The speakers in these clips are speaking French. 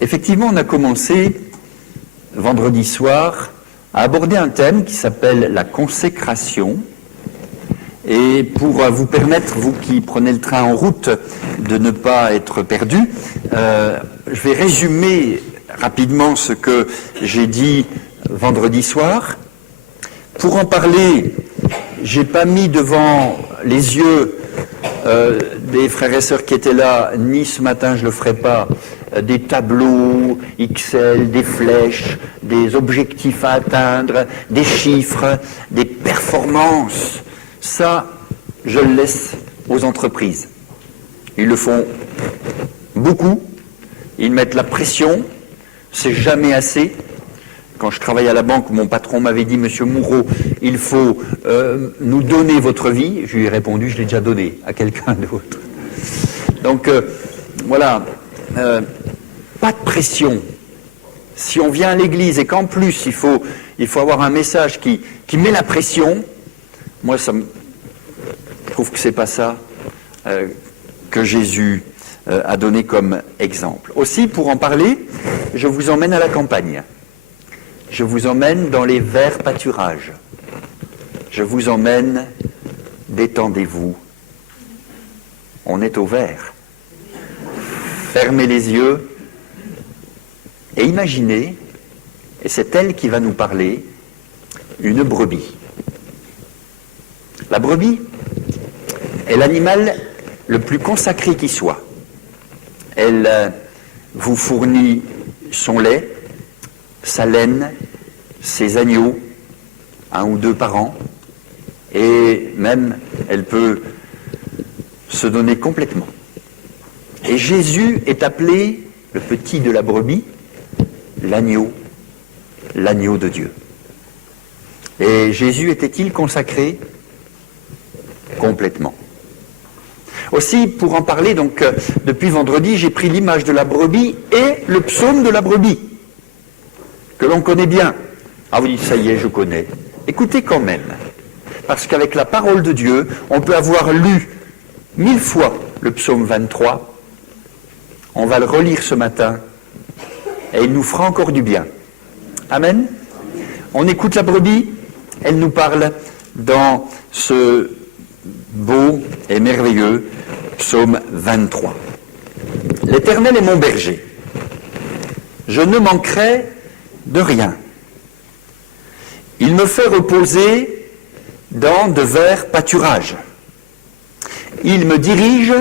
Effectivement, on a commencé vendredi soir à aborder un thème qui s'appelle la consécration. Et pour vous permettre, vous qui prenez le train en route, de ne pas être perdu, je vais résumer rapidement ce que j'ai dit vendredi soir. Pour en parler, j'ai pas mis devant les yeux des frères et sœurs qui étaient là, ni ce matin je le ferai pas, des tableaux Excel, des flèches, des objectifs à atteindre, des chiffres, des performances. Ça, je le laisse aux entreprises. Ils le font beaucoup, ils mettent la pression, c'est jamais assez. Quand je travaillais à la banque, mon patron m'avait dit « Monsieur Moureau, il faut nous donner votre vie ». Je lui ai répondu « Je l'ai déjà donné à quelqu'un d'autre ». Donc, voilà, pas de pression. Si on vient à l'église et qu'en plus, il faut avoir un message qui met la pression, moi, je trouve que c'est pas ça que Jésus a donné comme exemple. Aussi, pour en parler, je vous emmène à la campagne. Je vous emmène dans les verts pâturages. Je vous emmène, détendez-vous. On est au vert. Fermez les yeux et imaginez, et c'est elle qui va nous parler, une brebis. La brebis est l'animal le plus consacré qui soit. Elle vous fournit son lait, sa laine, ses agneaux, 1 ou 2 par an, et même elle peut se donner complètement. Et Jésus est appelé le petit de la brebis, l'agneau de Dieu. Et Jésus était-il consacré complètement? Aussi, pour en parler, donc, depuis vendredi, j'ai pris l'image de la brebis et le psaume de la brebis, que l'on connaît bien. Ah, vous dites, ça y est, je connais. Écoutez quand même, parce qu'avec la parole de Dieu, on peut avoir lu 1000 fois le psaume 23, on va le relire ce matin, et il nous fera encore du bien. Amen. On écoute la brebis, elle nous parle dans ce beau et merveilleux psaume 23. L'Éternel est mon berger. Je ne manquerai de rien. Il me fait reposer dans de verts pâturages. Il me dirige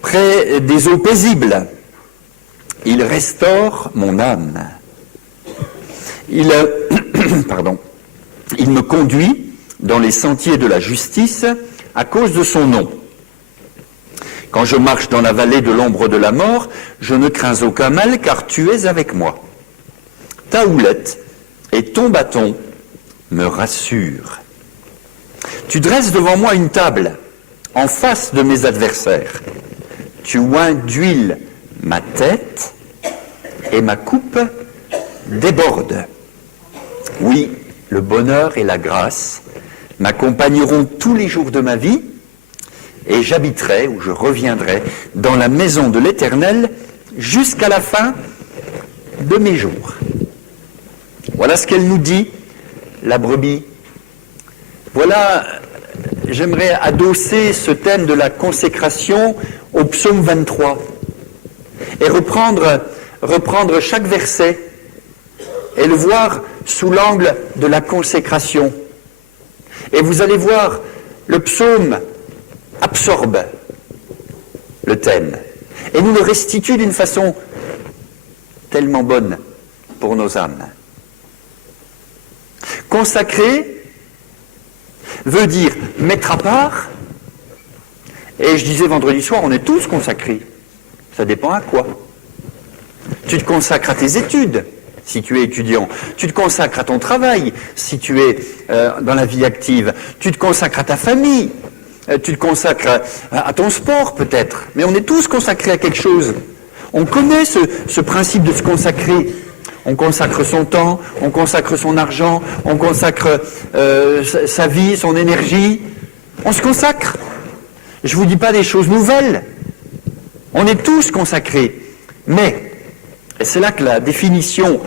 près des eaux paisibles. Il restaure mon âme. Il me conduit dans les sentiers de la justice à cause de son nom. Quand je marche dans la vallée de l'ombre de la mort, je ne crains aucun mal, car tu es avec moi. Ta houlette et ton bâton me rassurent. Tu dresses devant moi une table en face de mes adversaires. Tu oins d'huile ma tête et ma coupe déborde. Oui, le bonheur et la grâce m'accompagneront tous les jours de ma vie, et j'habiterai, ou je reviendrai, dans la maison de l'Éternel jusqu'à la fin de mes jours. Voilà ce qu'elle nous dit, la brebis. Voilà, j'aimerais adosser ce thème de la consécration au psaume 23 et reprendre chaque verset et le voir sous l'angle de la consécration. Et vous allez voir, le psaume absorbe le thème et nous le restitue d'une façon tellement bonne pour nos âmes. Consacrer veut dire mettre à part, et je disais vendredi soir, on est tous consacrés. Ça dépend à quoi. Tu te consacres à tes études, si tu es étudiant. Tu te consacres à ton travail, si tu es dans la vie active. Tu te consacres à ta famille. Tu te consacres à ton sport, peut-être. Mais on est tous consacrés à quelque chose. On connaît ce principe de se consacrer. On consacre son temps, on consacre son argent, on consacre sa vie, son énergie. On se consacre. Je ne vous dis pas des choses nouvelles. On est tous consacrés. Mais, Et c'est là que la définition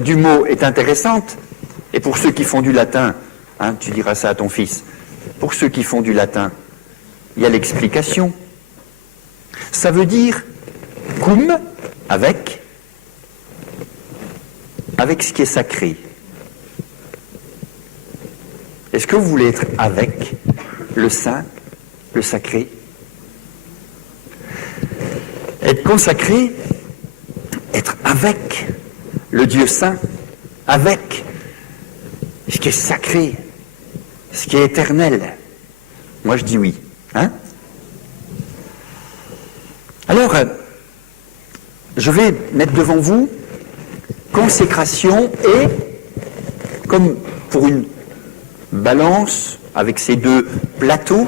du mot est intéressante. Et pour ceux qui font du latin, hein, tu diras ça à ton fils, pour ceux qui font du latin, il y a l'explication. Ça veut dire cum, avec ce qui est sacré. Est-ce que vous voulez être avec le saint, le sacré? Être consacré, être avec le Dieu saint, avec ce qui est sacré, ce qui est éternel. Moi je dis oui. Hein? Alors, je vais mettre devant vous consécration et, comme pour une balance avec ces deux plateaux,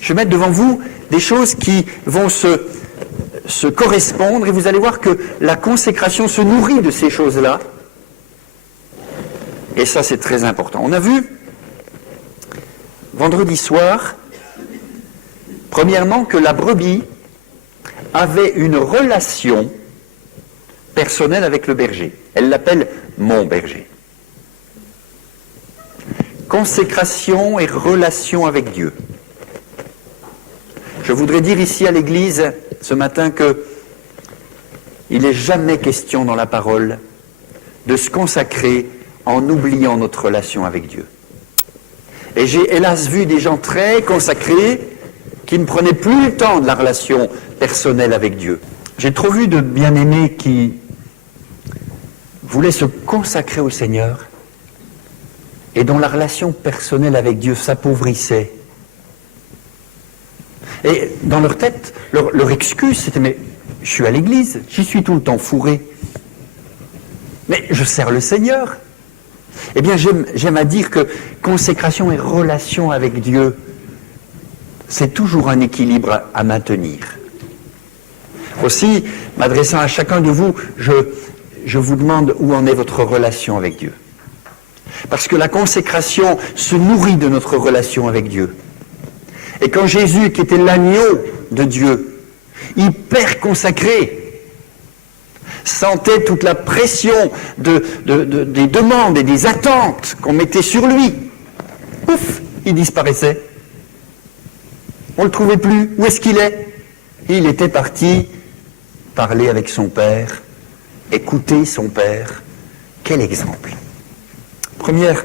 je vais mettre devant vous des choses qui vont se correspondre, et vous allez voir que la consécration se nourrit de ces choses-là. Et ça, c'est très important. On a vu, vendredi soir, premièrement, que la brebis avait une relation personnelle avec le berger. Elle l'appelle mon berger. Consécration et relation avec Dieu. Je voudrais dire ici à l'Église ce matin que il n'est jamais question dans la parole de se consacrer en oubliant notre relation avec Dieu. Et j'ai hélas vu des gens très consacrés qui ne prenaient plus le temps de la relation personnelle avec Dieu. J'ai trop vu de bien-aimés qui voulaient se consacrer au Seigneur et dont la relation personnelle avec Dieu s'appauvrissait. Et dans leur tête, leur excuse, c'était « mais je suis à l'église, j'y suis tout le temps fourré. Mais je sers le Seigneur. » Eh bien, j'aime à dire que consécration et relation avec Dieu, c'est toujours un équilibre à maintenir. Aussi, m'adressant à chacun de vous, je vous demande où en est votre relation avec Dieu. Parce que la consécration se nourrit de notre relation avec Dieu. Et quand Jésus, qui était l'agneau de Dieu, hyper consacré, sentait toute la pression des demandes et des attentes qu'on mettait sur lui, ouf, il disparaissait. On ne le trouvait plus. Où est-ce qu'il est? Il était parti parler avec son Père, écouter son Père. Quel exemple! Première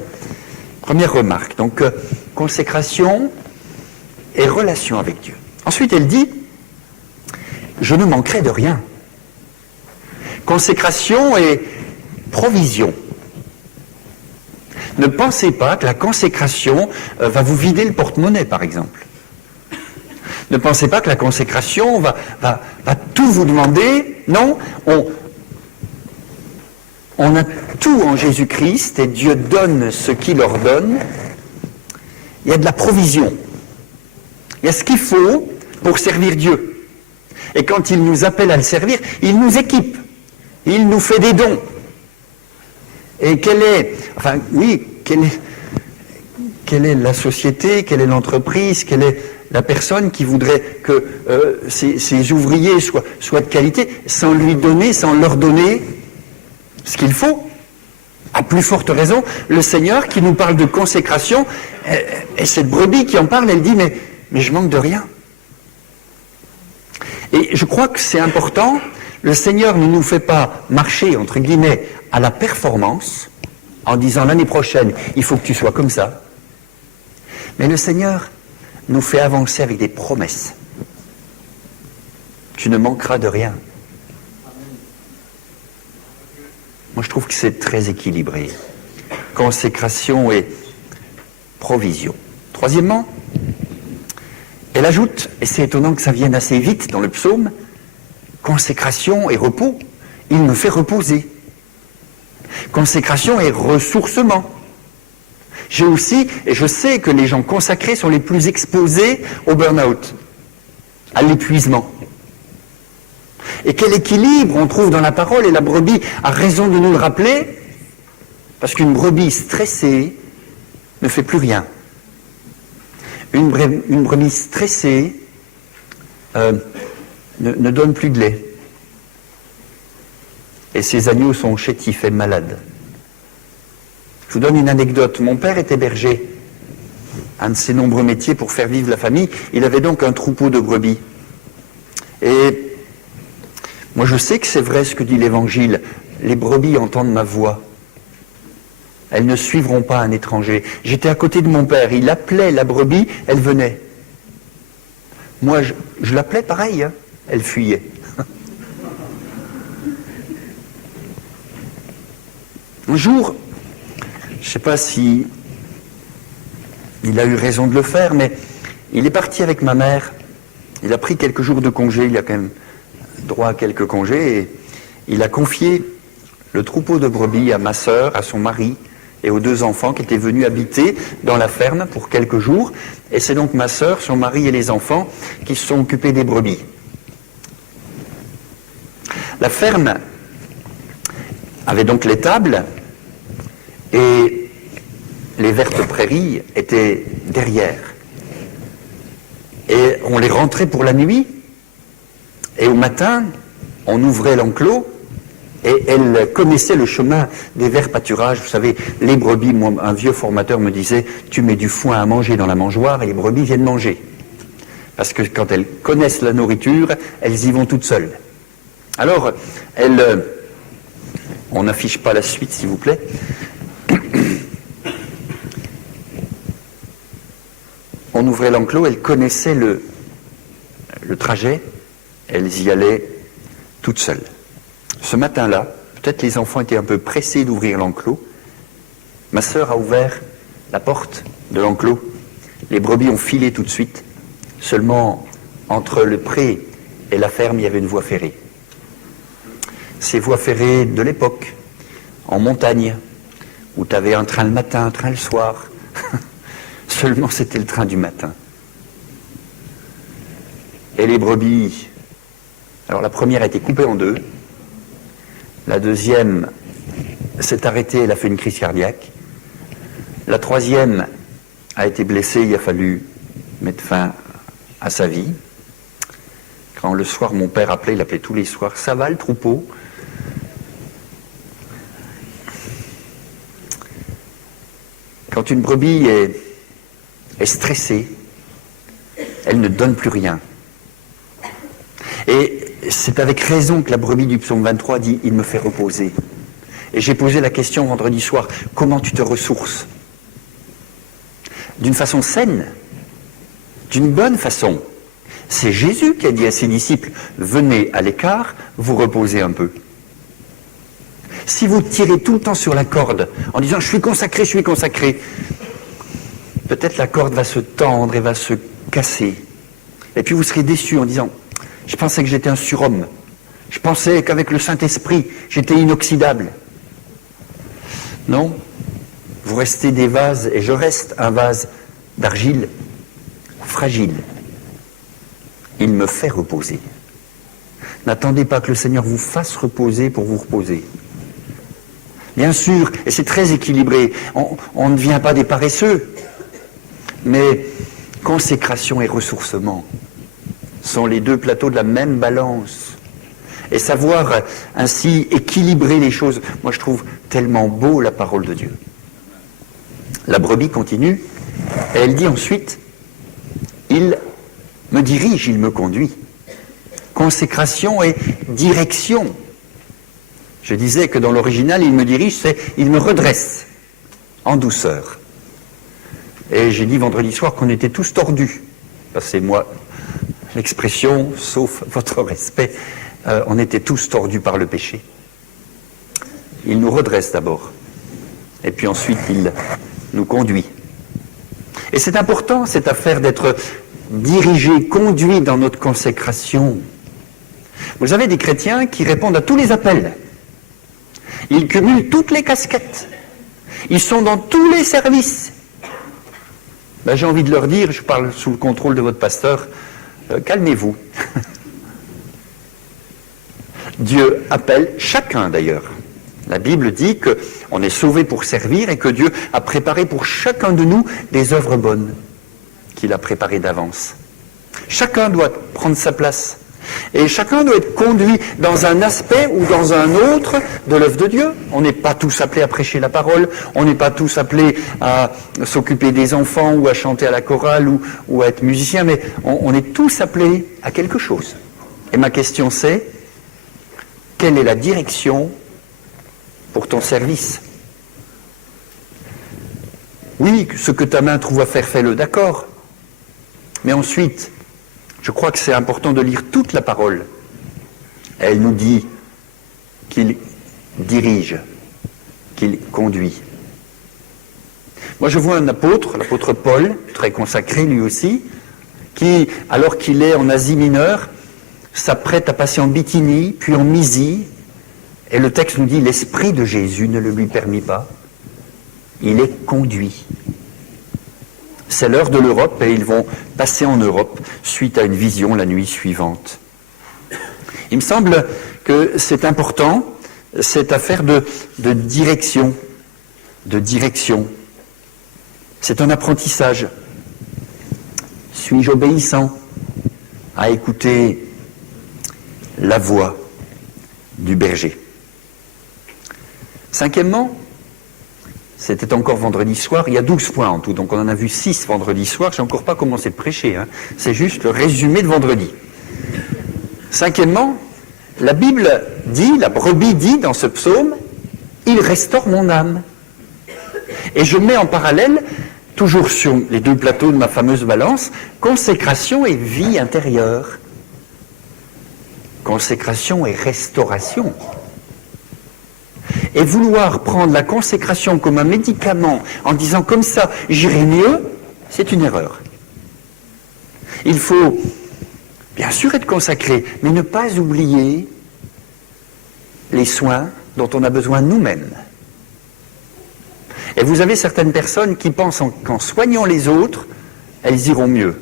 remarque. Donc, consécration et relation avec Dieu. Ensuite, elle dit, je ne manquerai de rien. Consécration et provision. Ne pensez pas que la consécration va vous vider le porte-monnaie, par exemple. Ne pensez pas que la consécration va tout vous demander. Non, on a tout en Jésus-Christ et Dieu donne ce qu'il ordonne. Il y a de la provision. Il y a ce qu'il faut pour servir Dieu. Et quand il nous appelle à le servir, il nous équipe. Il nous fait des dons. Et quelle est la société, quelle est l'entreprise, quelle est la personne qui voudrait que ses ouvriers soient de qualité sans lui donner, sans leur donner ce qu'il faut? À plus forte raison, le Seigneur qui nous parle de consécration, et cette brebis qui en parle, elle dit mais je manque de rien. Et je crois que c'est important, le Seigneur ne nous fait pas marcher, entre guillemets, à la performance, en disant l'année prochaine, il faut que tu sois comme ça. Mais le Seigneur nous fait avancer avec des promesses. Tu ne manqueras de rien. Moi, je trouve que c'est très équilibré. Consécration et provision. Troisièmement, elle ajoute, et c'est étonnant que ça vienne assez vite dans le psaume, consécration et repos. Il me fait reposer. Consécration et ressourcement. J'ai aussi, et je sais que les gens consacrés sont les plus exposés au burn-out, à l'épuisement. Et quel équilibre on trouve dans la parole, et la brebis a raison de nous le rappeler, parce qu'une brebis stressée ne fait plus rien. Une brebis stressée ne donne plus de lait. et ces agneaux sont chétifs et malades. Je vous donne une anecdote. Mon père était berger, un de ses nombreux métiers pour faire vivre la famille. Il avait donc un troupeau de brebis. Et moi je sais que c'est vrai ce que dit l'Évangile. Les brebis entendent ma voix. Elles ne suivront pas un étranger. J'étais à côté de mon père, il appelait la brebis, elle venait. Moi, je l'appelais pareil, hein, elle fuyait. Un jour, je ne sais pas si il a eu raison de le faire, mais il est parti avec ma mère. Il a pris quelques jours de congé, il a quand même droit à quelques congés, et il a confié le troupeau de brebis à ma sœur, à son mari, et aux 2 enfants qui étaient venus habiter dans la ferme pour quelques jours. Et c'est donc ma sœur, son mari et les enfants qui se sont occupés des brebis. La ferme avait donc l'étable et les vertes prairies étaient derrière. Et on les rentrait pour la nuit et au matin, on ouvrait l'enclos. Et elle connaissait le chemin des verts pâturages. Vous savez, les brebis, moi, un vieux formateur me disait, tu mets du foin à manger dans la mangeoire et les brebis viennent manger. Parce que quand elles connaissent la nourriture, elles y vont toutes seules. Alors, on n'affiche pas la suite, s'il vous plaît. On ouvrait l'enclos, elles connaissaient le trajet, elles y allaient toutes seules. Ce matin-là, peut-être les enfants étaient un peu pressés d'ouvrir l'enclos. Ma sœur a ouvert la porte de l'enclos. Les brebis ont filé tout de suite. Seulement, entre le pré et la ferme, il y avait une voie ferrée. Ces voies ferrées de l'époque, en montagne, où tu avais un train le matin, un train le soir. Seulement, c'était le train du matin. Et les brebis, alors la première a été coupée en 2. La deuxième s'est arrêtée, elle a fait une crise cardiaque. La troisième a été blessée, il a fallu mettre fin à sa vie. Quand le soir, mon père appelait, il appelait tous les soirs, ça va le troupeau? Quand une brebis est stressée, elle ne donne plus rien. Et c'est avec raison que la brebis du psaume 23 dit « Il me fait reposer ». Et j'ai posé la question vendredi soir, comment tu te ressources? D'une façon saine, d'une bonne façon. C'est Jésus qui a dit à ses disciples « Venez à l'écart, vous reposez un peu ». Si vous tirez tout le temps sur la corde en disant « Je suis consacré », peut-être la corde va se tendre et va se casser. Et puis vous serez déçus en disant « Je pensais que j'étais un surhomme. Je pensais qu'avec le Saint-Esprit, j'étais inoxydable. » Non, vous restez des vases, et je reste un vase d'argile fragile. Il me fait reposer. N'attendez pas que le Seigneur vous fasse reposer pour vous reposer. Bien sûr, et c'est très équilibré, on ne devient pas des paresseux, mais consécration et ressourcement sont les 2 plateaux de la même balance. Et savoir ainsi équilibrer les choses, moi je trouve tellement beau la parole de Dieu. La brebis continue, et elle dit ensuite, il me dirige, il me conduit. Consécration et direction. Je disais que dans l'original, il me dirige, c'est il me redresse en douceur. Et j'ai dit vendredi soir qu'on était tous tordus. Passez-moi l'expression, sauf votre respect, on était tous tordus par le péché. Il nous redresse d'abord, et puis ensuite il nous conduit. Et c'est important, cette affaire d'être dirigé, conduit dans notre consécration. Vous avez des chrétiens qui répondent à tous les appels. Ils cumulent toutes les casquettes. Ils sont dans tous les services. Ben, j'ai envie de leur dire, je parle sous le contrôle de votre pasteur, calmez-vous. Dieu appelle chacun d'ailleurs. La Bible dit qu'on est sauvé pour servir et que Dieu a préparé pour chacun de nous des œuvres bonnes qu'il a préparées d'avance. Chacun doit prendre sa place Et chacun doit être conduit dans un aspect ou dans un autre de l'œuvre de Dieu. On n'est pas tous appelés à prêcher la parole, on n'est pas tous appelés à s'occuper des enfants ou à chanter à la chorale ou à être musicien, mais on est tous appelés à quelque chose. Et ma question c'est, quelle est la direction pour ton service? Oui, ce que ta main trouve à faire, fais-le, d'accord. Mais ensuite, je crois que c'est important de lire toute la parole. Elle nous dit qu'il dirige, qu'il conduit. Moi, je vois un apôtre, l'apôtre Paul, très consacré lui aussi, qui, alors qu'il est en Asie mineure, s'apprête à passer en Bithynie, puis en Mysie, et le texte nous dit « l'Esprit de Jésus ne le lui permit pas ». Il est conduit. C'est l'heure de l'Europe et ils vont passer en Europe suite à une vision la nuit suivante. Il me semble que c'est important, cette affaire de direction, C'est un apprentissage. Suis-je obéissant à écouter la voix du berger? Cinquièmement, c'était encore vendredi soir, il y a 12 points en tout, donc on en a vu 6 vendredi soir, j'ai encore pas commencé de prêcher, c'est juste le résumé de vendredi. Cinquièmement, la Bible dit, la brebis dit dans ce psaume, « Il restaure mon âme ». Et je mets en parallèle, toujours sur les 2 plateaux de ma fameuse balance, consécration et vie intérieure. Consécration et restauration. Et vouloir prendre la consécration comme un médicament en disant comme ça, j'irai mieux, c'est une erreur. Il faut bien sûr être consacré, mais ne pas oublier les soins dont on a besoin nous-mêmes. Et vous avez certaines personnes qui pensent qu'en soignant les autres, elles iront mieux.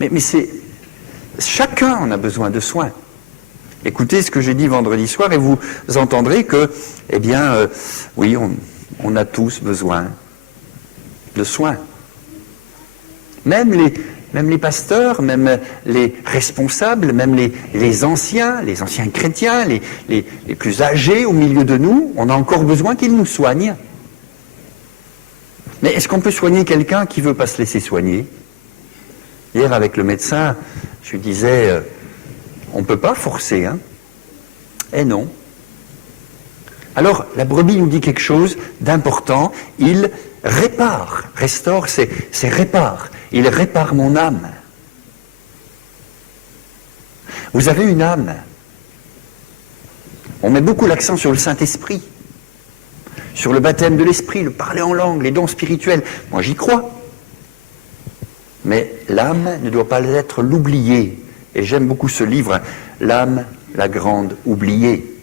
Mais c'est... Chacun en a besoin de soins. Écoutez ce que j'ai dit vendredi soir et vous entendrez que, oui, on a tous besoin de soins. Même les pasteurs, même les responsables, même les anciens chrétiens, les plus âgés au milieu de nous, on a encore besoin qu'ils nous soignent. Mais est-ce qu'on peut soigner quelqu'un qui ne veut pas se laisser soigner? Hier, avec le médecin, je lui disais, on ne peut pas forcer, hein? Eh non. Alors, la brebis nous dit quelque chose d'important. Il répare. Restaure, c'est répare. Il répare mon âme. Vous avez une âme. On met beaucoup l'accent sur le Saint-Esprit, sur le baptême de l'Esprit, le parler en langue, les dons spirituels. Moi, j'y crois. Mais l'âme ne doit pas être l'oubliée. Et j'aime beaucoup ce livre, L'âme, la grande oubliée.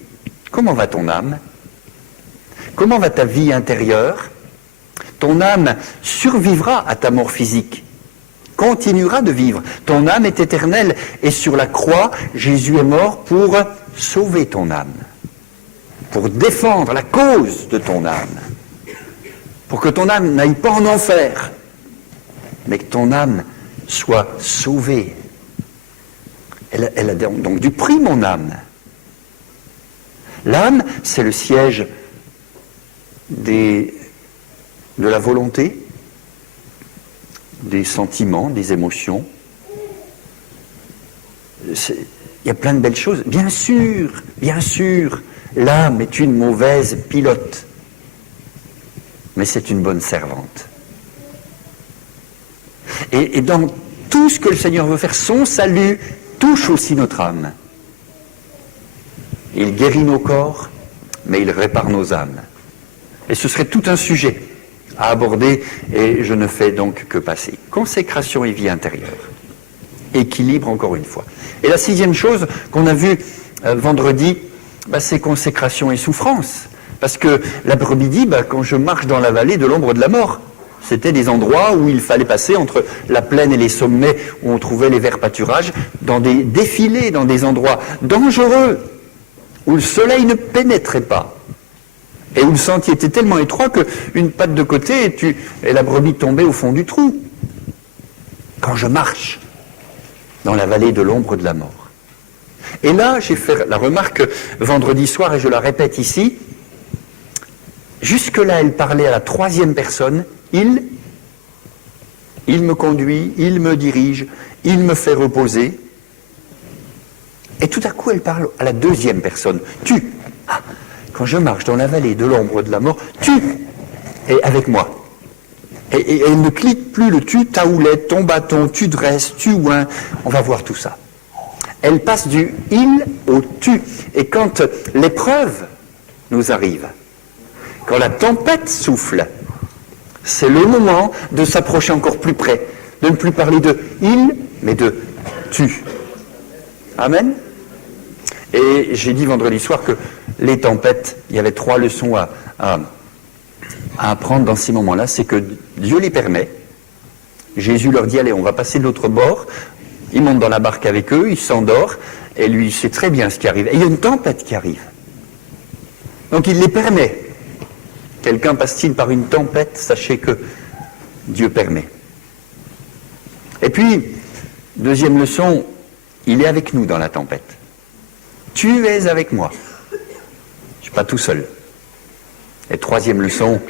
Comment va ton âme? Comment va ta vie intérieure? Ton âme survivra à ta mort physique, continuera de vivre. Ton âme est éternelle et sur la croix, Jésus est mort pour sauver ton âme, pour défendre la cause de ton âme, pour que ton âme n'aille pas en enfer, mais que ton âme soit sauvée. Elle a donc du prix, mon âme. L'âme, c'est le siège de la volonté, des sentiments, des émotions. Il y a plein de belles choses. Bien sûr, l'âme est une mauvaise pilote, mais c'est une bonne servante. Et dans tout ce que le Seigneur veut faire, son salut touche aussi notre âme. Il guérit nos corps, mais il répare nos âmes. Et ce serait tout un sujet à aborder, et je ne fais donc que passer. Consécration et vie intérieure. Équilibre, encore une fois. Et la 6e chose qu'on a vue vendredi, c'est consécration et souffrance. Parce que la brebis dit, quand je marche dans la vallée de l'ombre de la mort, c'était des endroits où il fallait passer entre la plaine et les sommets, où on trouvait les verts pâturages, dans des défilés, dans des endroits dangereux, où le soleil ne pénétrait pas, et où le sentier était tellement étroit qu'une patte de côté et la brebis tombait au fond du trou. Quand je marche dans la vallée de l'ombre de la mort. Et là, j'ai fait la remarque vendredi soir, et je la répète ici, jusque-là, elle parlait à la troisième personne, il me conduit, il me dirige, il me fait reposer. Et tout à coup, elle parle à la deuxième personne, tu. Ah, quand je marche dans la vallée de l'ombre de la mort, tu es avec moi. Et elle ne clique plus le tu, ta houlette, ton bâton, tu dresses, tu oins. On va voir tout ça. Elle passe du il au tu. Et quand l'épreuve nous arrive, quand la tempête souffle, c'est le moment de s'approcher encore plus près, de ne plus parler de il, mais de tu. Amen. Et j'ai dit vendredi soir que les tempêtes, il y avait 3 leçons à apprendre dans ces moments-là. C'est que Dieu les permet. Jésus leur dit, allez, on va passer de l'autre bord. Il monte dans la barque avec eux, il s'endort, et lui, il sait très bien ce qui arrive. Et il y a une tempête qui arrive. Donc il les permet. Quelqu'un passe-t-il par une tempête, sachez que Dieu permet. Et puis, deuxième leçon, il est avec nous dans la tempête. Tu es avec moi. Je ne suis pas tout seul. Et troisième leçon,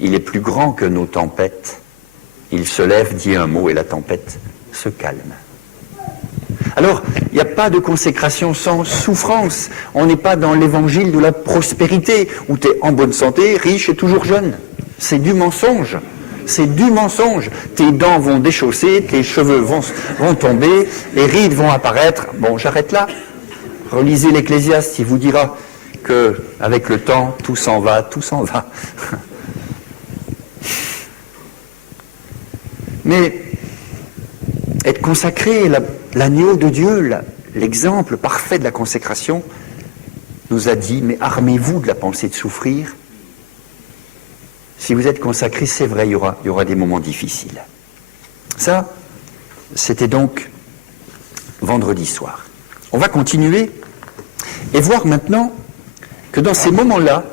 il est plus grand que nos tempêtes. Il se lève, dit un mot et la tempête se calme. Alors, il n'y a pas de consécration sans souffrance. On n'est pas dans l'évangile de la prospérité, où tu es en bonne santé, riche et toujours jeune. C'est du mensonge. C'est du mensonge. Tes dents vont déchausser, tes cheveux vont tomber, les rides vont apparaître. Bon, j'arrête là. Relisez l'Ecclésiaste, il vous dira qu'avec le temps, tout s'en va, tout s'en va. Mais être consacré, l'agneau de Dieu, l'exemple parfait de la consécration, nous a dit, mais armez-vous de la pensée de souffrir. Si vous êtes consacré, c'est vrai, il y aura des moments difficiles. Ça, c'était donc vendredi soir. On va continuer et voir maintenant que dans ces moments-là,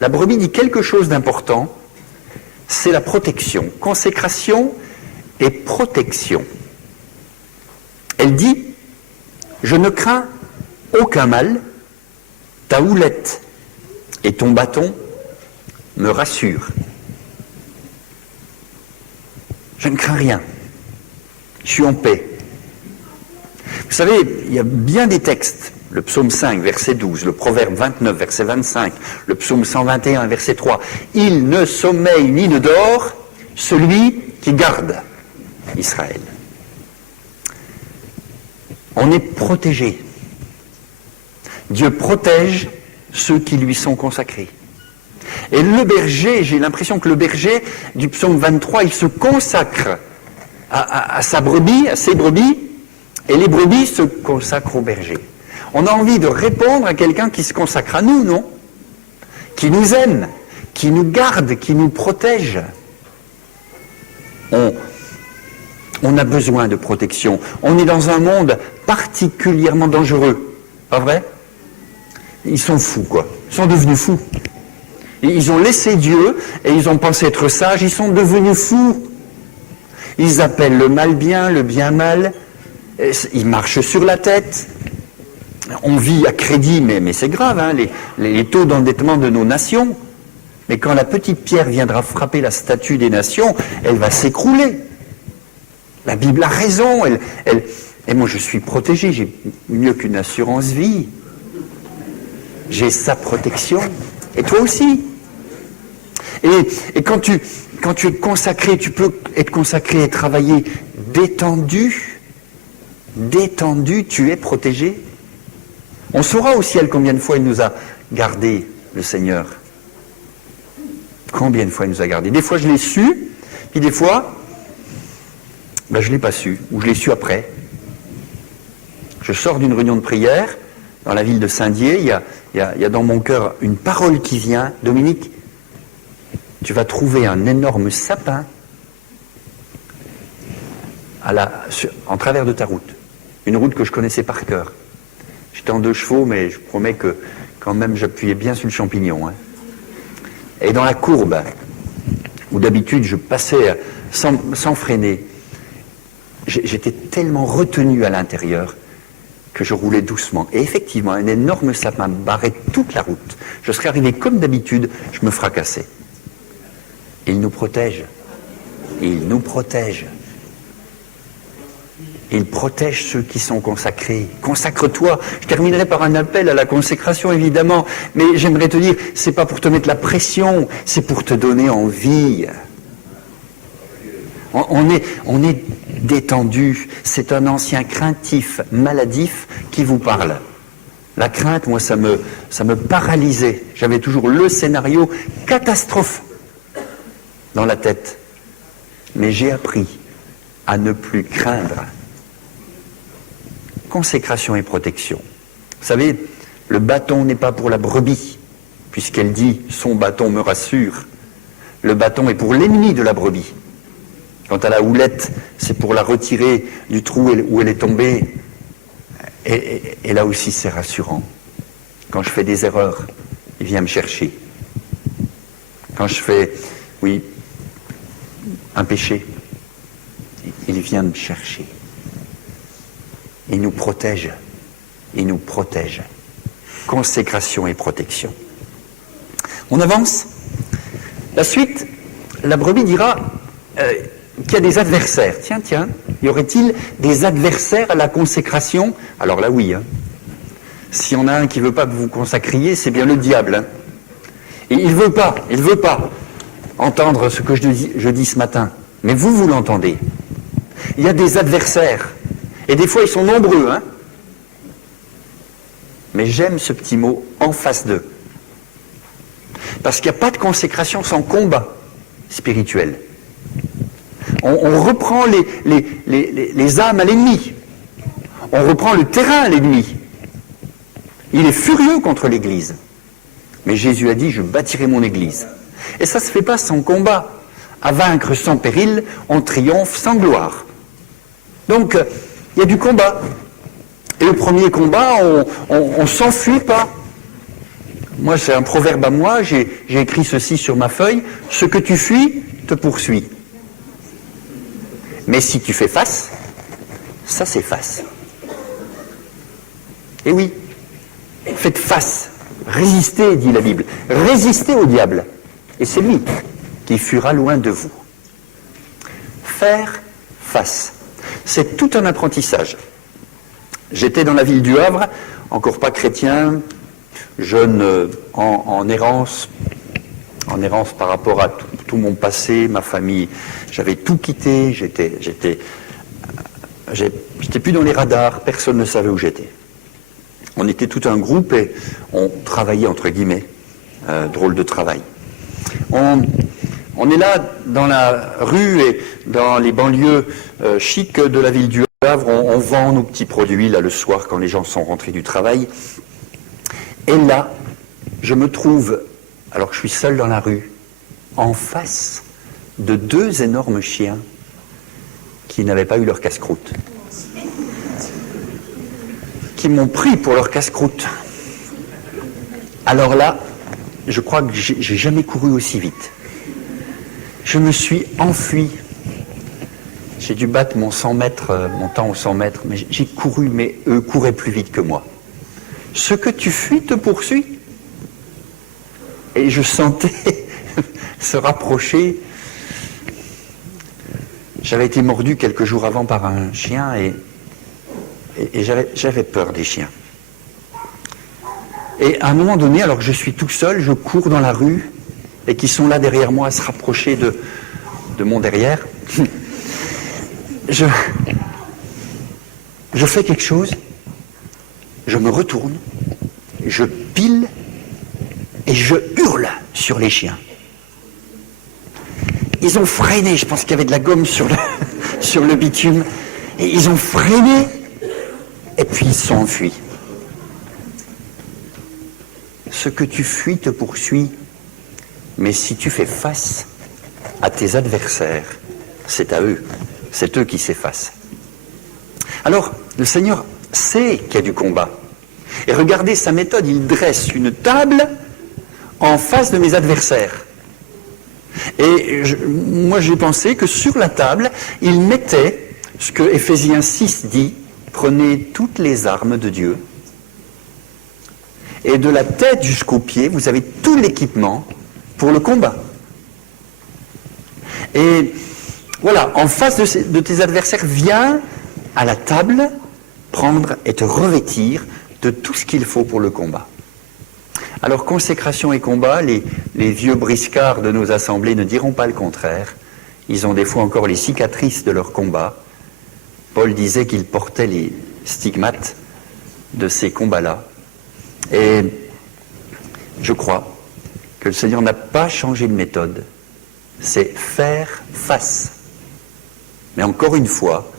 la brebis dit quelque chose d'important, c'est la protection. Consécration et protection. Elle dit, je ne crains aucun mal, ta houlette et ton bâton me rassurent. Je ne crains rien, je suis en paix. Vous savez, il y a bien des textes, le psaume 5, verset 12, le proverbe 29, verset 25, le psaume 121, verset 3, il ne sommeille ni ne dort celui qui garde Israël. On est protégé. Dieu protège ceux qui lui sont consacrés. Et le berger, j'ai l'impression que le berger du psaume 23, il se consacre à sa brebis, à ses brebis, et les brebis se consacrent au berger. On a envie de répondre à quelqu'un qui se consacre à nous, non? Qui nous aime, qui nous garde, qui nous protège. On a besoin de protection. On est dans un monde particulièrement dangereux. Pas vrai? Ils sont fous, quoi. Ils sont devenus fous. Ils ont laissé Dieu et ils ont pensé être sages. Ils sont devenus fous. Ils appellent le mal bien, le bien mal. Ils marchent sur la tête. On vit à crédit, mais c'est grave, hein, les taux d'endettement de nos nations. Mais quand la petite pierre viendra frapper la statue des nations, elle va s'écrouler. La Bible a raison. Et moi, je suis protégé. J'ai mieux qu'une assurance vie. J'ai sa protection. Et toi aussi. Et quand tu es consacré, tu peux être consacré et travailler détendu. Détendu, tu es protégé. On saura au ciel combien de fois il nous a gardés, le Seigneur. Combien de fois il nous a gardés. Des fois, je l'ai su, puis des fois, je ne l'ai pas su, ou je l'ai su après. Je sors d'une réunion de prière, dans la ville de Saint-Dié, il y a dans mon cœur une parole qui vient. Dominique, tu vas trouver un énorme sapin en travers de ta route. Une route que je connaissais par cœur. J'étais en 2 chevaux, mais je promets que quand même j'appuyais bien sur le champignon. Hein. Et dans la courbe, où d'habitude je passais sans freiner, j'étais tellement retenu à l'intérieur que je roulais doucement. Et effectivement, un énorme sapin barrait toute la route. Je serais arrivé comme d'habitude, je me fracassais. Il nous protège. Il nous protège. Il protège ceux qui sont consacrés. Consacre-toi. Je terminerai par un appel à la consécration, évidemment. Mais j'aimerais te dire, c'est pas pour te mettre la pression, c'est pour te donner envie. On est détendu. C'est un ancien craintif, maladif qui vous parle. La crainte, moi, ça me paralysait. J'avais toujours le scénario catastrophe dans la tête. Mais j'ai appris à ne plus craindre. Consécration et protection. Vous savez, le bâton n'est pas pour la brebis, puisqu'elle dit « son bâton me rassure ». Le bâton est pour l'ennemi de la brebis. Quant à la houlette, c'est pour la retirer du trou où elle est tombée. Et là aussi, c'est rassurant. Quand je fais des erreurs, il vient me chercher. Quand je fais, oui, un péché, il vient me chercher. Il nous protège. Il nous protège. Consécration et protection. On avance. La suite, la brebis dira qu'il y a des adversaires. Tiens, y aurait-il des adversaires à la consécration? Alors là, oui. S'il y en a un qui ne veut pas que vous vous consacriez, c'est bien le diable. Et il ne veut pas entendre ce que je dis ce matin. Mais vous l'entendez. Il y a des adversaires. Et des fois, ils sont nombreux. Mais j'aime ce petit mot, en face d'eux. Parce qu'il n'y a pas de consécration sans combat spirituel. On reprend les âmes à l'ennemi. On reprend le terrain à l'ennemi. Il est furieux contre l'Église. Mais Jésus a dit, je bâtirai mon Église. Et ça ne se fait pas sans combat. À vaincre sans péril, on triomphe sans gloire. Donc, il y a du combat. Et le premier combat, on ne s'enfuit pas. Moi, c'est un proverbe à moi, j'ai écrit ceci sur ma feuille, ce que tu fuis te poursuit. Mais si tu fais face, ça s'efface. Et oui, faites face, résistez, dit la Bible, résistez au diable, et c'est lui qui fuira loin de vous. Faire face, c'est tout un apprentissage. J'étais dans la ville du Havre, encore pas chrétien, jeune en errance par rapport à tout mon passé, ma famille. J'avais tout quitté, j'étais plus dans les radars, personne ne savait où j'étais. On était tout un groupe et on travaillait entre guillemets, drôle de travail. On est là dans la rue et dans les banlieues chics de la ville du Havre, on vend nos petits produits là le soir quand les gens sont rentrés du travail. Et là, je me trouve, alors que je suis seul dans la rue, en face de deux énormes chiens qui n'avaient pas eu leur casse-croûte. Qui m'ont pris pour leur casse-croûte. Alors là, je crois que j'ai jamais couru aussi vite. Je me suis enfui. J'ai dû battre mon 100 mètres, mon temps aux 100 mètres, mais j'ai couru, mais eux couraient plus vite que moi. Ce que tu fuis te poursuit. Et je sentais se rapprocher. J'avais été mordu quelques jours avant par un chien et j'avais peur des chiens. Et à un moment donné, alors que je suis tout seul, je cours dans la rue et qui sont là derrière moi à se rapprocher de mon derrière. Je fais quelque chose, je me retourne, je pile et je hurle sur les chiens. Ils ont freiné, je pense qu'il y avait de la gomme sur le bitume, et ils ont freiné et puis ils se sont enfuis. Ce que tu fuis te poursuit, mais si tu fais face à tes adversaires, c'est à eux, c'est eux qui s'effacent. Alors, le Seigneur sait qu'il y a du combat. Et regardez sa méthode, il dresse une table en face de mes adversaires. Et moi j'ai pensé que sur la table, il mettait ce que Éphésiens 6 dit, prenez toutes les armes de Dieu, et de la tête jusqu'aux pieds, vous avez tout l'équipement pour le combat. Et voilà, en face de tes adversaires, viens à la table prendre et te revêtir de tout ce qu'il faut pour le combat. Alors, consécration et combat, les vieux briscards de nos assemblées ne diront pas le contraire. Ils ont des fois encore les cicatrices de leur combat. Paul disait qu'il portait les stigmates de ces combats-là. Et je crois que le Seigneur n'a pas changé de méthode. C'est faire face. Mais encore une fois,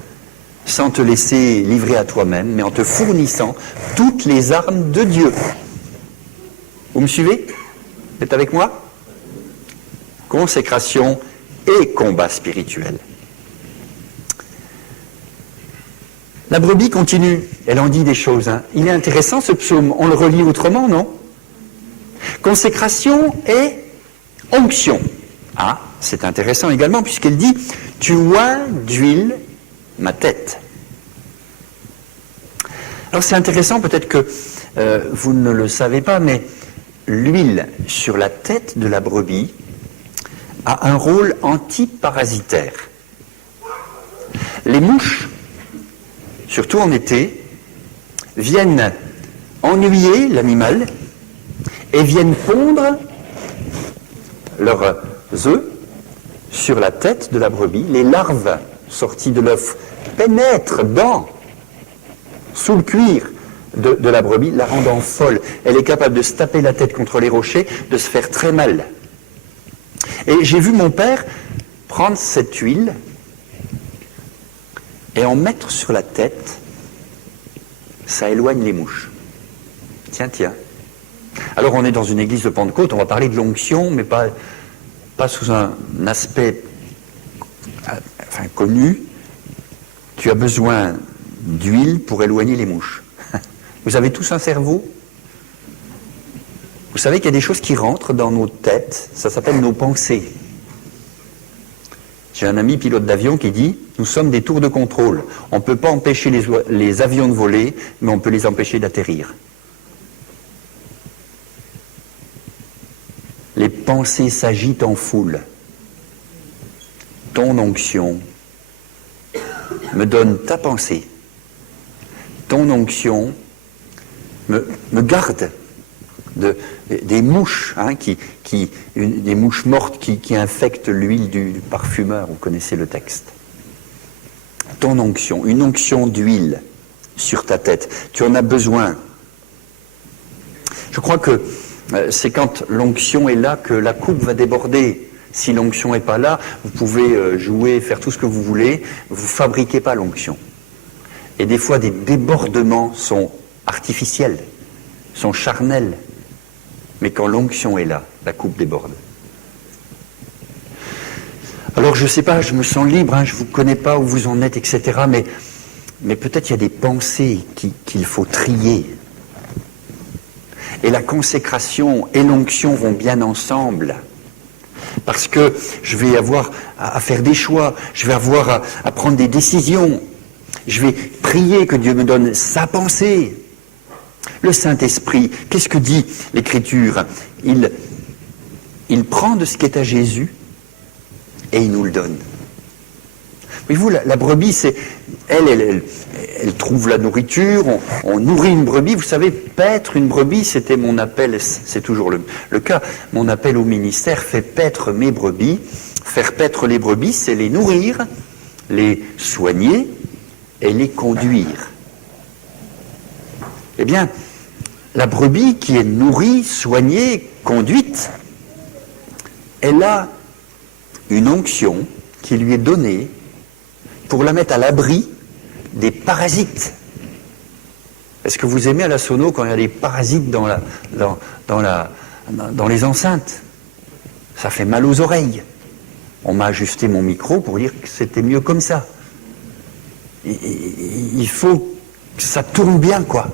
sans te laisser livrer à toi-même, mais en te fournissant toutes les armes de Dieu. Vous me suivez? Vous êtes avec moi? Consécration et combat spirituel. La brebis continue, elle en dit des choses. Il est intéressant ce psaume, on le relit autrement, non? Consécration et onction. Ah, c'est intéressant également puisqu'elle dit « Tu oins d'huile ma tête ». Alors c'est intéressant, peut-être que vous ne le savez pas, mais l'huile sur la tête de la brebis a un rôle antiparasitaire. Les mouches, surtout en été, viennent ennuyer l'animal et viennent pondre leurs œufs sur la tête de la brebis. Les larves sorties de l'œuf pénètrent sous le cuir de la brebis, la rendant folle. Elle est capable de se taper la tête contre les rochers, de se faire très mal. Et j'ai vu mon père prendre cette huile et en mettre sur la tête. Ça éloigne les mouches. Tiens. Alors on est dans une église de Pentecôte, on va parler de l'onction, mais pas sous un aspect connu. Tu as besoin d'huile pour éloigner les mouches. Vous avez tous un cerveau? Vous savez qu'il y a des choses qui rentrent dans nos têtes, ça s'appelle nos pensées. J'ai un ami pilote d'avion qui dit « Nous sommes des tours de contrôle. On ne peut pas empêcher les avions de voler, mais on peut les empêcher d'atterrir. » Les pensées s'agitent en foule. Ton onction me donne ta pensée. Ton onction me garde des mouches, des mouches mortes qui infectent l'huile du parfumeur. Vous connaissez le texte. Ton onction, une onction d'huile sur ta tête. Tu en as besoin. Je crois que c'est quand l'onction est là que la coupe va déborder. Si l'onction n'est pas là, vous pouvez jouer, faire tout ce que vous voulez, vous ne fabriquez pas l'onction. Et des fois, des débordements sont artificiels, sont charnels. Mais quand l'onction est là, la coupe déborde. Alors, je ne sais pas, je me sens libre, je ne vous connais pas où vous en êtes, etc. Mais peut-être il y a des pensées qu'il faut trier. Et la consécration et l'onction vont bien ensemble. Parce que je vais avoir à faire des choix, je vais avoir à prendre des décisions. Je vais prier que Dieu me donne sa pensée. Le Saint-Esprit, qu'est-ce que dit l'Écriture? Il prend de ce qui est à Jésus et il nous le donne. Voyez-vous, la brebis, elle trouve la nourriture, on nourrit une brebis. Vous savez, paître une brebis, c'était mon appel, c'est toujours le cas, mon appel au ministère, fait paître mes brebis. Faire paître les brebis, c'est les nourrir, les soigner et les conduire. Eh bien, la brebis qui est nourrie, soignée, conduite, elle a une onction qui lui est donnée pour la mettre à l'abri des parasites. Est-ce que vous aimez à la sono quand il y a des parasites dans les enceintes? Ça fait mal aux oreilles. On m'a ajusté mon micro pour dire que c'était mieux comme ça. Il faut que ça tourne bien, quoi.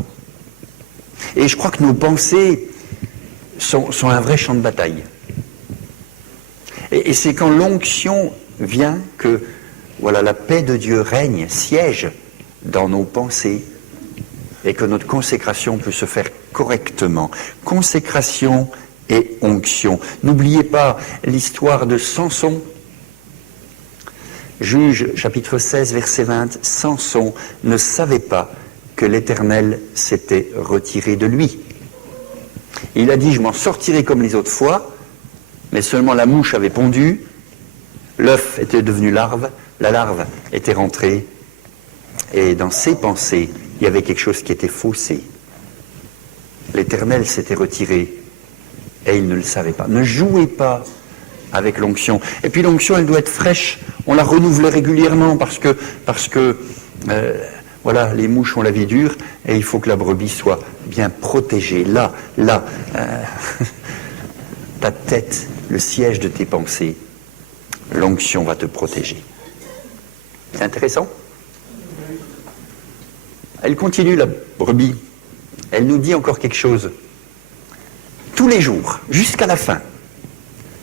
Et je crois que nos pensées sont un vrai champ de bataille. Et c'est quand l'onction vient que voilà, la paix de Dieu règne, siège dans nos pensées et que notre consécration peut se faire correctement. Consécration et onction. N'oubliez pas l'histoire de Samson. Juge, chapitre 16, verset 20. Samson ne savait pas que l'Éternel s'était retiré de lui. Il a dit, je m'en sortirai comme les autres fois, mais seulement la mouche avait pondu, l'œuf était devenu larve, la larve était rentrée, et dans ses pensées, il y avait quelque chose qui était faussé. L'Éternel s'était retiré, et il ne le savait pas. Ne jouez pas avec l'onction. Et puis l'onction, elle doit être fraîche. On la renouvelle régulièrement parce que voilà, les mouches ont la vie dure et il faut que la brebis soit bien protégée. Là, ta tête, le siège de tes pensées, l'onction va te protéger. C'est intéressant? Elle continue, la brebis. Elle nous dit encore quelque chose. Tous les jours, jusqu'à la fin.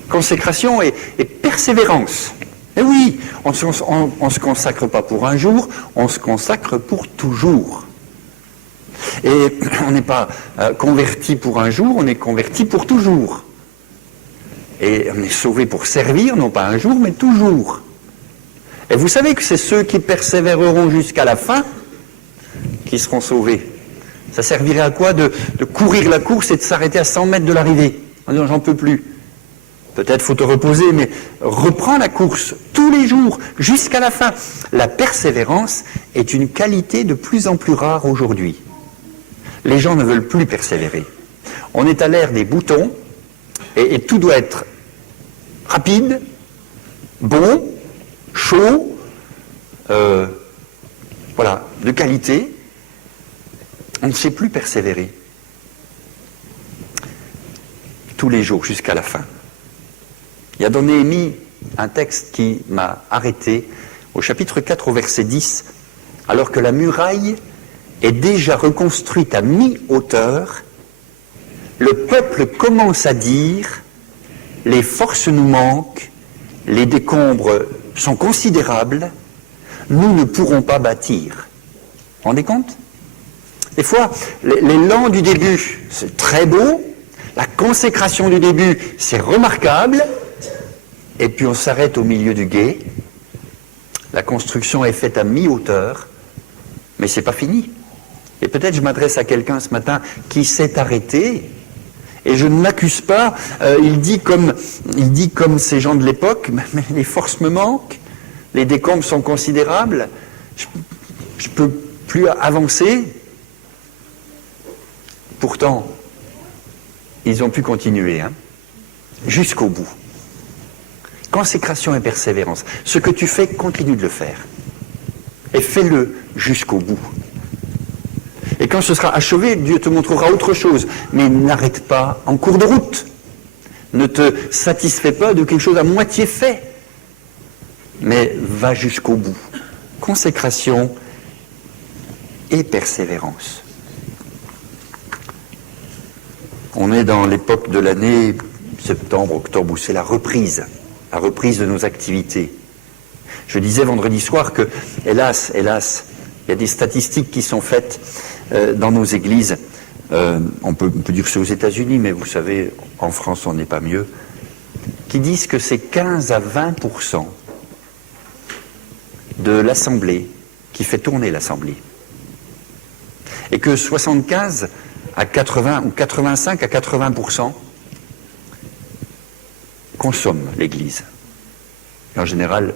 Consécration et persévérance. Et oui, on ne se consacre pas pour un jour, on se consacre pour toujours. Et on n'est pas converti pour un jour, on est converti pour toujours. Et on est sauvé pour servir, non pas un jour, mais toujours. Et vous savez que c'est ceux qui persévéreront jusqu'à la fin qui seront sauvés. Ça servirait à quoi de courir la course et de s'arrêter à 100 mètres de l'arrivée en disant j'en peux plus. Peut-être faut te reposer, mais reprends la course tous les jours jusqu'à la fin. La persévérance est une qualité de plus en plus rare aujourd'hui. Les gens ne veulent plus persévérer. On est à l'ère des boutons et tout doit être rapide, bon, chaud, voilà, de qualité. On ne sait plus persévérer. Tous les jours jusqu'à la fin. Il y a dans Néhémie un texte qui m'a arrêté au chapitre 4 au verset 10, alors que la muraille est déjà reconstruite à mi-hauteur, le peuple commence à dire « les forces nous manquent, les décombres sont considérables, nous ne pourrons pas bâtir ». Vous vous rendez compte? Des fois, l'élan du début, c'est très beau, la consécration du début, c'est remarquable, et puis on s'arrête au milieu du gué. La construction est faite à mi-hauteur, mais c'est pas fini. Et peut-être je m'adresse à quelqu'un ce matin qui s'est arrêté, et je ne l'accuse pas. Il dit comme ces gens de l'époque, mais les forces me manquent, les décombres sont considérables, je peux plus avancer. Pourtant, ils ont pu continuer, jusqu'au bout. Consécration et persévérance. Ce que tu fais, continue de le faire. Et fais-le jusqu'au bout. Et quand ce sera achevé, Dieu te montrera autre chose. Mais n'arrête pas en cours de route. Ne te satisfais pas de quelque chose à moitié fait. Mais va jusqu'au bout. Consécration et persévérance. On est dans l'époque de l'année septembre, octobre, où c'est la reprise de nos activités. Je disais vendredi soir que, hélas, il y a des statistiques qui sont faites dans nos églises. On peut dire que c'est aux États-Unis, mais vous savez, en France, on n'est pas mieux, qui disent que c'est 15 à 20% de l'Assemblée qui fait tourner l'Assemblée. Et que 75 à 80 ou 85 à 80% consomme l'Église. Et en général,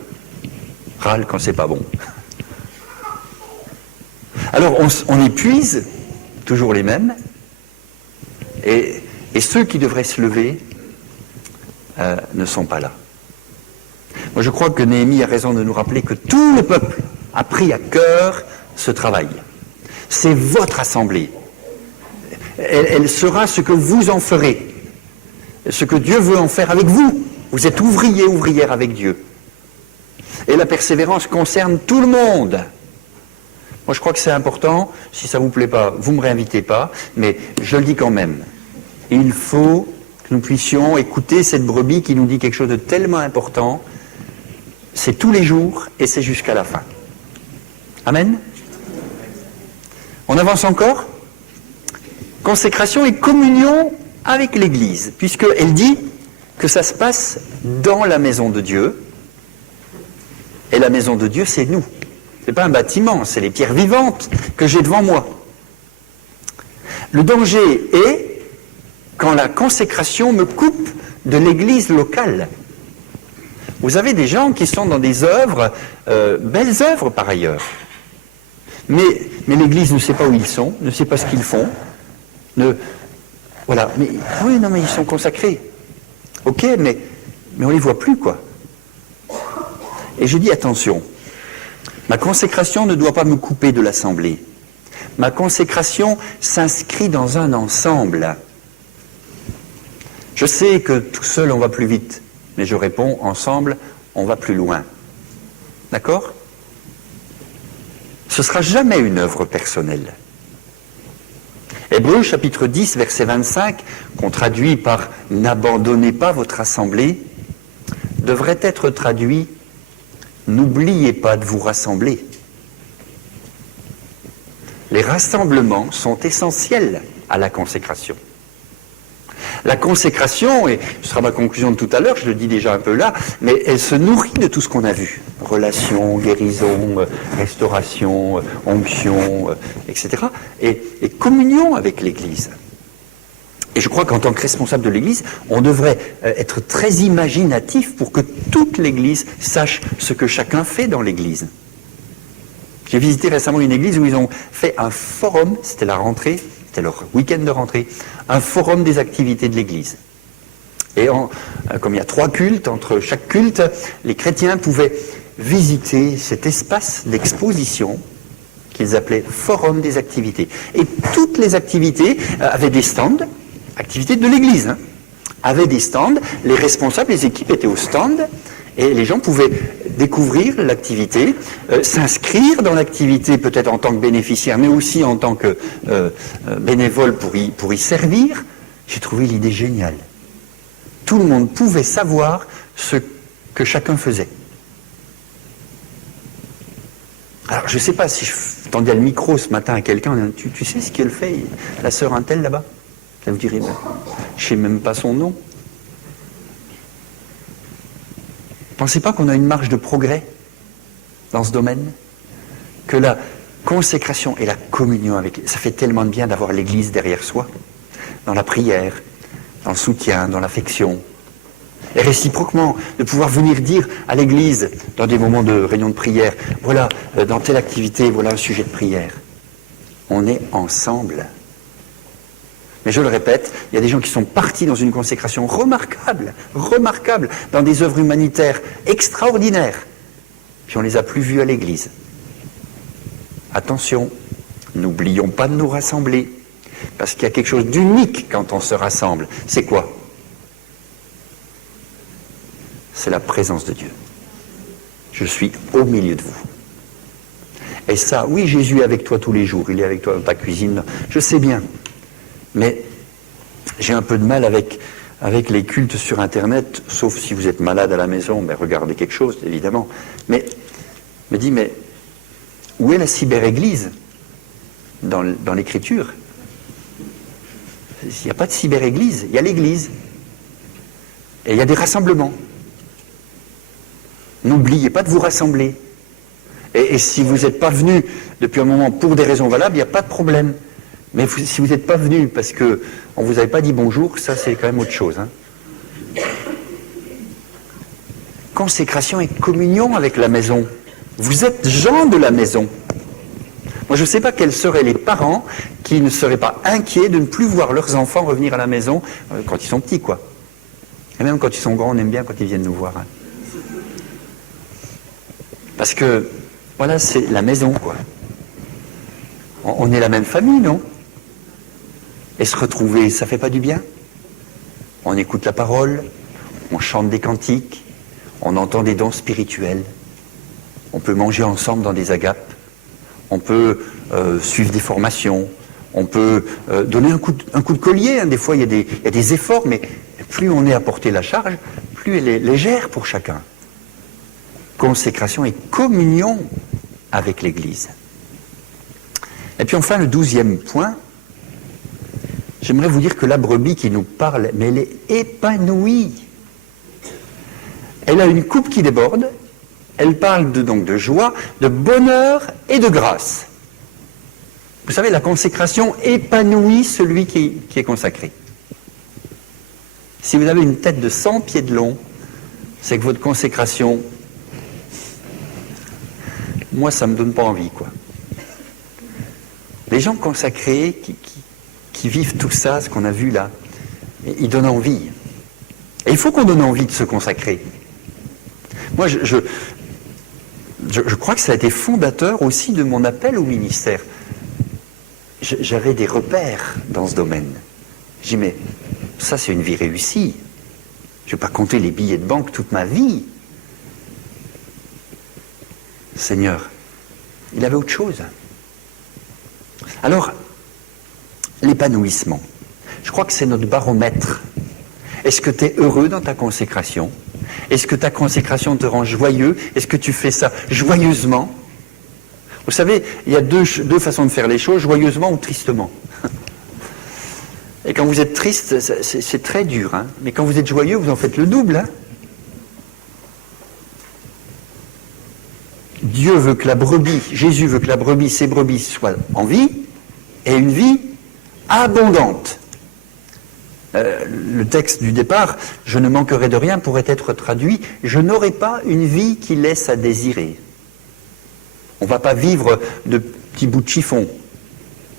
râle quand c'est pas bon. Alors on épuise, toujours les mêmes, et ceux qui devraient se lever ne sont pas là. Moi je crois que Néhémie a raison de nous rappeler que tout le peuple a pris à cœur ce travail. C'est votre assemblée. Elle sera ce que vous en ferez. Ce que Dieu veut en faire avec vous. Vous êtes ouvriers, ouvrières avec Dieu. Et la persévérance concerne tout le monde. Moi, je crois que c'est important. Si ça ne vous plaît pas, vous ne me réinvitez pas. Mais je le dis quand même. Il faut que nous puissions écouter cette brebis qui nous dit quelque chose de tellement important. C'est tous les jours et c'est jusqu'à la fin. Amen. On avance encore. Consécration et communion avec l'Église, puisqu'elle dit que ça se passe dans la maison de Dieu. Et la maison de Dieu, c'est nous. Ce n'est pas un bâtiment, c'est les pierres vivantes que j'ai devant moi. Le danger est quand la consécration me coupe de l'Église locale. Vous avez des gens qui sont dans des œuvres, belles œuvres par ailleurs. Mais l'Église ne sait pas où ils sont, ne sait pas ce qu'ils font. Voilà. Mais, oui, non, mais ils sont consacrés. Ok, mais on ne les voit plus, quoi. Et je dis attention, ma consécration ne doit pas me couper de l'assemblée. Ma consécration s'inscrit dans un ensemble. Je sais que tout seul on va plus vite, mais je réponds, ensemble, on va plus loin. D'accord ? Ce ne sera jamais une œuvre personnelle. Hébreux chapitre 10, verset 25, qu'on traduit par « N'abandonnez pas votre assemblée », devrait être traduit « N'oubliez pas de vous rassembler ». Les rassemblements sont essentiels à la consécration. La consécration, et ce sera ma conclusion de tout à l'heure, je le dis déjà un peu là, mais elle se nourrit de tout ce qu'on a vu. Relations, guérison, restauration, onction, etc. Et communion avec l'Église. Et je crois qu'en tant que responsable de l'Église, on devrait être très imaginatif pour que toute l'Église sache ce que chacun fait dans l'Église. J'ai visité récemment une église où ils ont fait un forum, c'était la rentrée, c'était leur week-end de rentrée, un forum des activités de l'Église. Et comme il y a 3 cultes, entre chaque culte, les chrétiens pouvaient visiter cet espace d'exposition qu'ils appelaient forum des activités. Et toutes les activités avaient des stands, activités de l'Église, avaient des stands, les responsables, les équipes étaient au stand, et les gens pouvaient découvrir l'activité, s'inscrire dans l'activité peut-être en tant que bénéficiaire, mais aussi en tant que bénévole pour y servir. J'ai trouvé l'idée géniale. Tout le monde pouvait savoir ce que chacun faisait. Alors je ne sais pas si je tendais le micro ce matin à quelqu'un, tu sais ce qu'elle fait, la sœur Intel là-bas? Ça vous dirait, je ne sais même pas son nom. Pensez pas qu'on a une marge de progrès dans ce domaine? Que la consécration et la communion avec... Ça fait tellement de bien d'avoir l'Église derrière soi, dans la prière, dans le soutien, dans l'affection. Et réciproquement, de pouvoir venir dire à l'Église, dans des moments de réunion de prière, voilà, dans telle activité, voilà un sujet de prière. On est ensemble. Mais je le répète, il y a des gens qui sont partis dans une consécration remarquable, dans des œuvres humanitaires extraordinaires, puis on ne les a plus vus à l'Église. Attention, n'oublions pas de nous rassembler, parce qu'il y a quelque chose d'unique quand on se rassemble. C'est quoi? C'est la présence de Dieu. Je suis au milieu de vous. Et ça, oui, Jésus est avec toi tous les jours, il est avec toi dans ta cuisine, je sais bien. Mais j'ai un peu de mal avec les cultes sur Internet, sauf si vous êtes malade à la maison, mais regardez quelque chose, évidemment. Mais me dis, mais où est la cyber-église dans l'Écriture? Il n'y a pas de cyber-église, il y a l'Église. Et il y a des rassemblements. N'oubliez pas de vous rassembler. Et si vous n'êtes pas venu depuis un moment pour des raisons valables, il n'y a pas de problème. Mais si vous n'êtes pas venu parce qu'on ne vous avait pas dit bonjour, ça c'est quand même autre chose. Consécration et communion avec la maison. Vous êtes gens de la maison. Moi je ne sais pas quels seraient les parents qui ne seraient pas inquiets de ne plus voir leurs enfants revenir à la maison quand ils sont petits, quoi. Et même quand ils sont grands, on aime bien quand ils viennent nous voir. Parce que, voilà, c'est la maison, quoi. On est la même famille, non? Et se retrouver, ça fait pas du bien? On écoute la parole, on chante des cantiques, on entend des dons spirituels, on peut manger ensemble dans des agapes, on peut suivre des formations, on peut donner un coup de collier. Des fois, il y a des efforts, mais plus on est à porter la charge, plus elle est légère pour chacun. Consécration et communion avec l'Église. Et puis enfin, le 12e point, j'aimerais vous dire que la brebis qui nous parle, mais elle est épanouie. Elle a une coupe qui déborde, elle parle donc de joie, de bonheur et de grâce. Vous savez, la consécration épanouit celui qui est consacré. Si vous avez une tête de 100 pieds de long, c'est que votre consécration, moi, ça ne me donne pas envie, quoi. Les gens consacrés qui vivent tout ça, ce qu'on a vu là, ils donnent envie. Et il faut qu'on donne envie de se consacrer. Moi, je crois que ça a été fondateur aussi de mon appel au ministère. J'avais des repères dans ce domaine. Je dis, mais ça, c'est une vie réussie. Je ne vais pas compter les billets de banque toute ma vie. Seigneur, il avait autre chose. Alors, l'épanouissement, je crois que c'est notre baromètre. Est-ce que tu es heureux dans ta consécration? Est-ce que ta consécration te rend joyeux? Est-ce que tu fais ça joyeusement? Vous savez, il y a deux façons de faire les choses, joyeusement ou tristement. Et quand vous êtes triste, c'est très dur, hein. Mais quand vous êtes joyeux, vous en faites le double, hein. Dieu veut que la brebis, Jésus veut que la brebis, ses brebis soient en vie, et une vie abondante. Le texte du départ, « Je ne manquerai de rien » pourrait être traduit « Je n'aurai pas une vie qui laisse à désirer ». On ne va pas vivre de petits bouts de chiffon.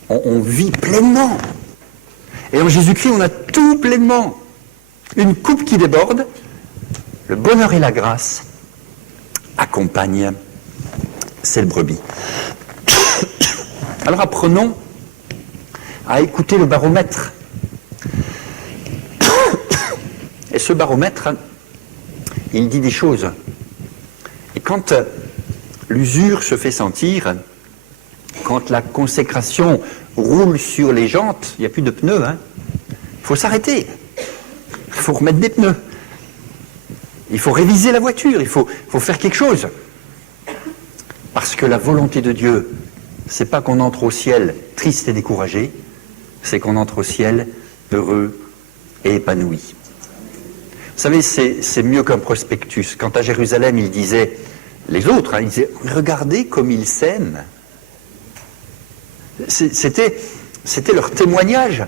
On vit pleinement. Et en Jésus-Christ, on a tout pleinement. Une coupe qui déborde, le bonheur et la grâce accompagnent cette brebis. Alors apprenons à écouter le baromètre. Et ce baromètre, il dit des choses. Et quand l'usure se fait sentir, quand la consécration roule sur les jantes, il n'y a plus de pneus, hein, il faut s'arrêter. Il faut remettre des pneus. Il faut réviser la voiture, il faut faire quelque chose. Parce que la volonté de Dieu, c'est pas qu'on entre au ciel triste et découragé, c'est qu'on entre au ciel heureux et épanoui. Vous savez, c'est mieux qu'un prospectus. Quand à Jérusalem, il disait, les autres, hein, ils disaient, regardez comme ils s'aiment. C'était leur témoignage.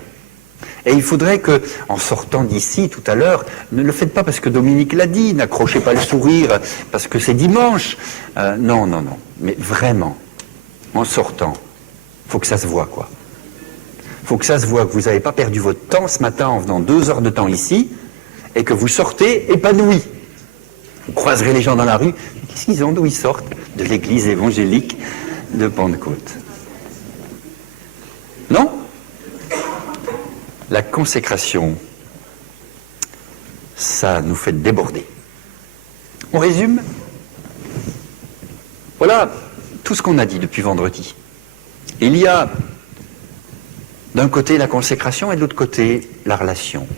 Et il faudrait que, en sortant d'ici tout à l'heure, ne le faites pas parce que Dominique l'a dit, n'accrochez pas le sourire parce que c'est dimanche. Non. Mais vraiment, en sortant, il faut que ça se voit, quoi. Il faut que ça se voit, que vous n'avez pas perdu votre temps ce matin en venant 2 heures de temps ici, et que vous sortez épanoui. Vous croiserez les gens dans la rue. Qu'est-ce qu'ils ont, d'où ils sortent? De l'église évangélique de Pentecôte. Non? La consécration, ça nous fait déborder. On résume? Voilà tout ce qu'on a dit depuis vendredi. Il y a d'un côté la consécration et de l'autre côté la relation.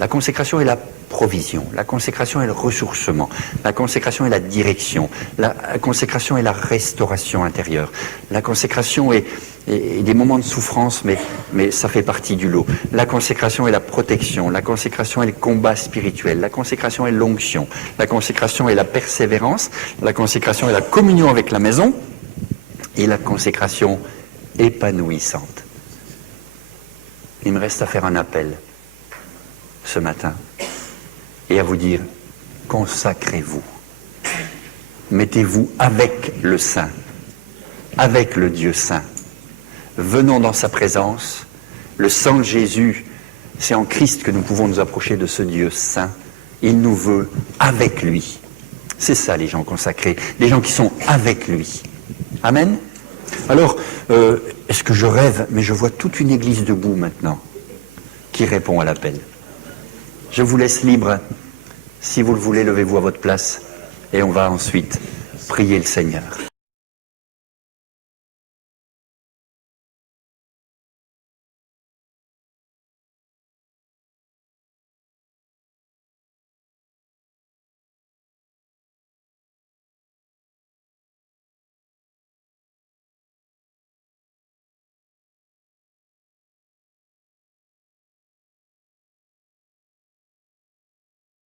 La consécration est la provision, la consécration est le ressourcement, la consécration est la direction, la consécration est la restauration intérieure, la consécration est des moments de souffrance, mais ça fait partie du lot. La consécration est la protection, la consécration est le combat spirituel, la consécration est l'onction, la consécration est la persévérance, la consécration est la communion avec la maison, et la consécration épanouissante. Il me reste à faire un appel ce matin et à vous dire, consacrez-vous. Mettez-vous avec le Saint, avec le Dieu Saint. Venons dans sa présence. Le sang de Jésus, c'est en Christ que nous pouvons nous approcher de ce Dieu Saint. Il nous veut avec lui. C'est ça les gens consacrés, les gens qui sont avec lui. Amen. Alors, est-ce que je rêve? Mais je vois toute une église debout maintenant qui répond à l'appel. Je vous laisse libre. Si vous le voulez, levez-vous à votre place et on va ensuite prier le Seigneur.